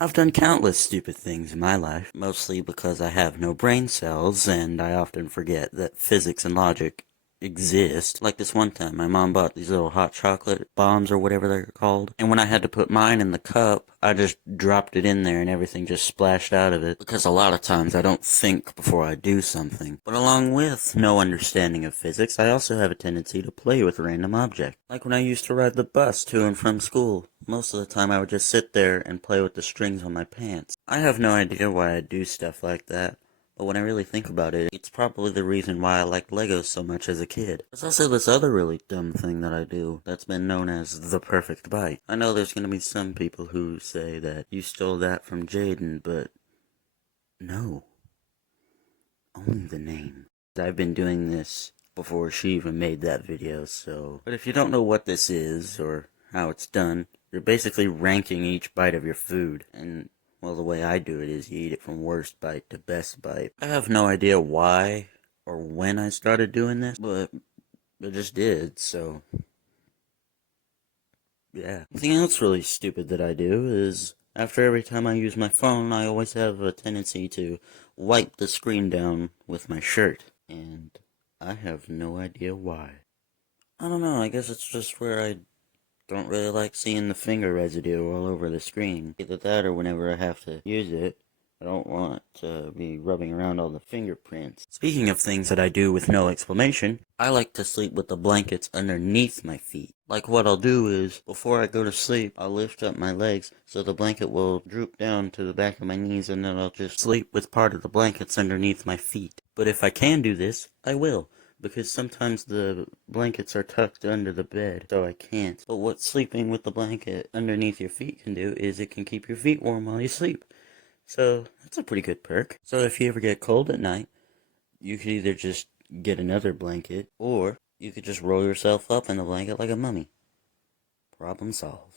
I've done countless stupid things in my life, mostly because I have no brain cells and I often forget that physics and logic exist. Like this one time, my mom bought these little hot chocolate bombs or whatever they're called, and when I had to put mine in the cup, I just dropped it in there and everything just splashed out of it. Because a lot of times I don't think before I do something. But along with no understanding of physics, I also have a tendency to play with random objects. Like when I used to ride the bus to and from school. Most of the time I would just sit there and play with the strings on my pants. I have no idea why I do stuff like that. But when I really think about it, it's probably the reason why I liked Legos so much as a kid. There's also this other really dumb thing that I do that's been known as the perfect bite. I know there's gonna be some people who say that you stole that from Jaden, but no. Only the name. I've been doing this before she even made that video, so... But if you don't know what this is, or how it's done, you're basically ranking each bite of your food, and, well, the way I do it is you eat it from worst bite to best bite. I have no idea why or when I started doing this, but I just did, so... Yeah. Something else really stupid that I do is, after every time I use my phone, I always have a tendency to wipe the screen down with my shirt, and I have no idea why. I don't know, I guess it's just where I don't really like seeing the finger residue all over the screen. Either that or whenever I have to use it, I don't want to be rubbing around all the fingerprints. Speaking of things that I do with no explanation, I like to sleep with the blankets underneath my feet. Like what I'll do is, before I go to sleep, I'll lift up my legs so the blanket will droop down to the back of my knees and then I'll just sleep with part of the blankets underneath my feet. But if I can do this, I will, because sometimes the blankets are tucked under the bed, so I can't. But what sleeping with the blanket underneath your feet can do is it can keep your feet warm while you sleep. So that's a pretty good perk. So if you ever get cold at night, you could either just get another blanket, or you could just roll yourself up in the blanket like a mummy. Problem solved.